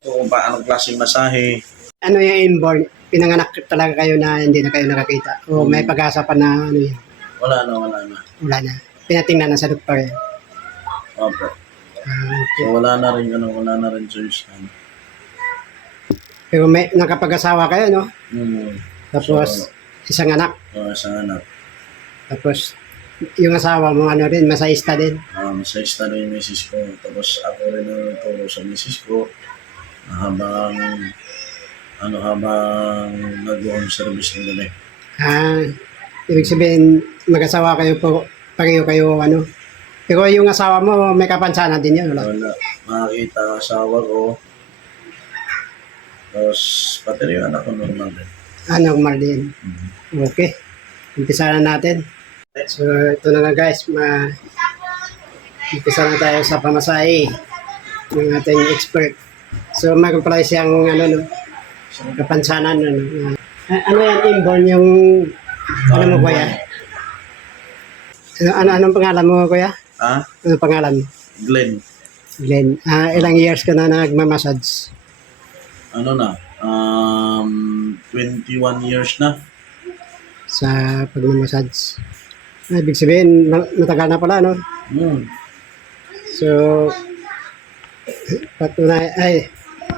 Kung paano klaseng masahe. Ano yung inborn? Pinanganak talaga kayo na hindi na kayo nakakita? O may pag-asa pa na ano yun? Wala na. Wala na. Pinatingnan na sa doktor yan. Opo. Okay. So wala na rin choice. Pero may nakapag-asawa kayo, no? Tapos, isang anak. Isang anak. Tapos, yung asawa mo, ano rin, masahista din. Masayista na yung misis ko. Tapos ako rin ang turo sa misis ko habang nag-home service ng gabi. Ibig sabihin, mag-asawa kayo po, pareho kayo, ano? Pero yung asawa mo, may kapansanan din yun, wala? Wala. Makakita ang asawa ko. Tapos, pati rin yung anak ko normal din. Normal din. Okay. Umpisa na natin. So, ito na nga guys. Umpisa na tayo sa pamasahe ng ating expert. So, mayroon pala siyang kapansanan. Ano yan, inborn yung ano mo, kuya? Anong pangalan mo, kuya? Anong pangalan mo? Glenn. Glenn. Ilang years ka na nagmamassage? 21 years na. Sa pagmamassage. Ibig sabihin, matagal na pala, no? So,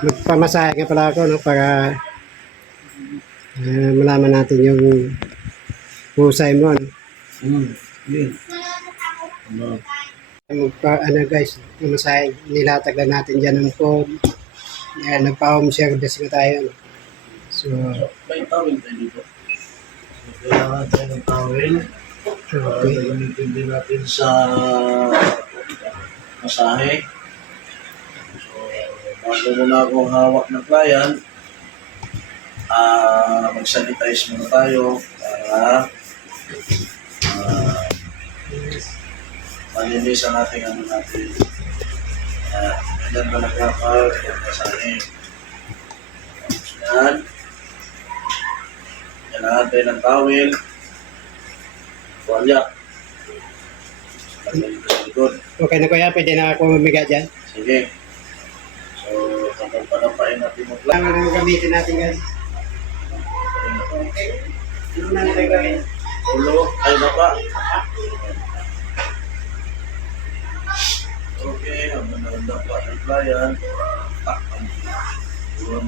magpamasahe nga pala ako, no? Para malaman natin yung husay mo, no? Guys, masahe, nilatag lang natin dyan ng phone. Nagpa-home service na tayo, no? So, may tawil tayo dito. Kailangan tayo ng tawil. okay. Gamitin din natin sa masahe. So, bago muna akong hawak ng client, mag-sanitize muna tayo para malinis ang ating natin. Ganyan ba nagkakag-masahe? Yan. Kailangan tayo ng tawil. Tuwalya. Lagyan ito sa likod. Okay na kuya, pwede na ako umiga dyan. Sige. So, kapag panapain natin mo plan. Ano gamitin natin guys? Okay. Ano na natin gawin? Ulo ay baba. Okay, habang nagdapa ng client. Takpan. Yun.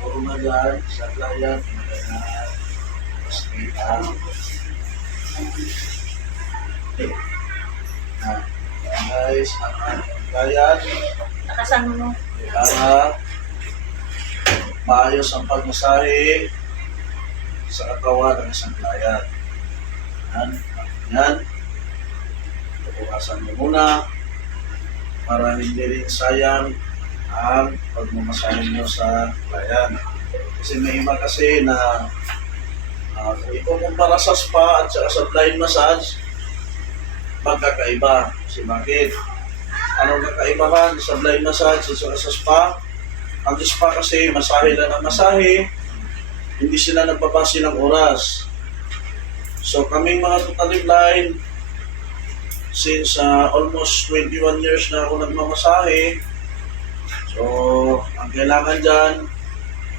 Puro na dyan sa client. Guys, ang client. Nakasama mo. Kailangan maayos ang pagmasahe sa katawan ng isang client. Yan. Pupukasan mo muna para hindi rin sayang ang pagmamasahe nyo sa client. Kasi may iba kasi na kung ikukumpara sa spa at sa blind massage, magkakaiba. Kasi bakit? Anong kakaibahan sa blind massage at sa spa? Ang spa kasi masahe lang ang masahe, hindi sila nagpapasi ng oras. So kaming mga totally blind, since almost 21 years na ako nagmamasahe, so ang kailangan dyan,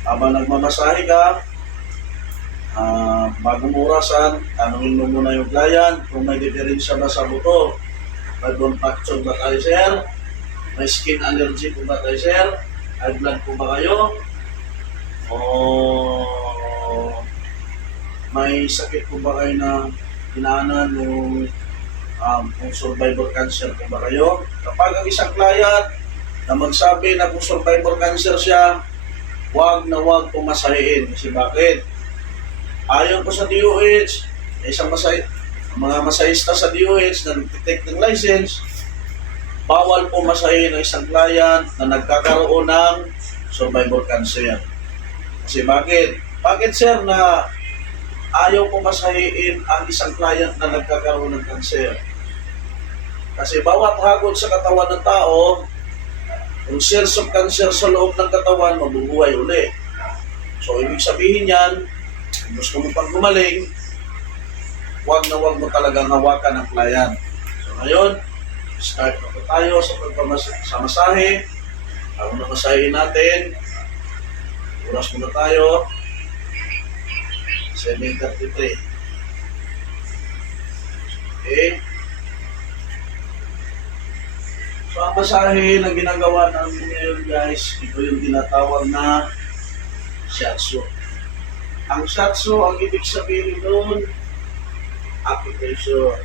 habang nagmamasahe ka, bagong orasan, tanungin mo muna yung client kung may diferensya ba sa buto. May bone fracture ba tayo, sir? May skin allergy po ba tayo, sir? High blood po ba kayo? O may sakit po ba kayo na hinaanan yung kung survivor cancer po ba kayo? Kapag ang isang client na magsabi na kung survivor cancer siya, wag na wag pumasahin. Kasi bakit? Ayon po sa DOH, mga masahista sa DOH na nag-take ng license, bawal po masahin ng isang client na nagkakaroon ng survivor cancer. Kasi bakit? Bakit sir na ayaw po masahiin ang isang client na nagkakaroon ng cancer? Kasi bawat hagod sa katawan ng tao, Yung cells of cancer sa loob ng katawan, mabubuhay uli. So, ibig sabihin yan, kung gusto mo pang gumaling, wag mo talagang hawakan ang client. So, ngayon, start na po tayo sa masahe. Ako na masahin natin. Oras muna tayo. 7:33. Okay. So, ang masahe na ginagawa namin ngayon, guys, ito yung tinatawag na shiatsu. Ang shiatsu, ang ibig sabihin doon, acupressure.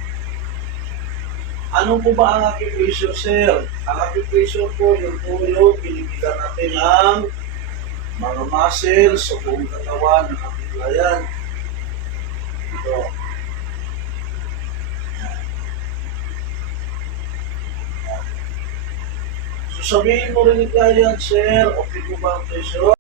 Ano po ba ang acupressure, sir? Ang acupressure po, yung tuyo, pinipigan natin ang mga muscles sa buong katawan ng ating client. Ito. So, sabihin mo rin ni client, sir, okay po ba ang pressure?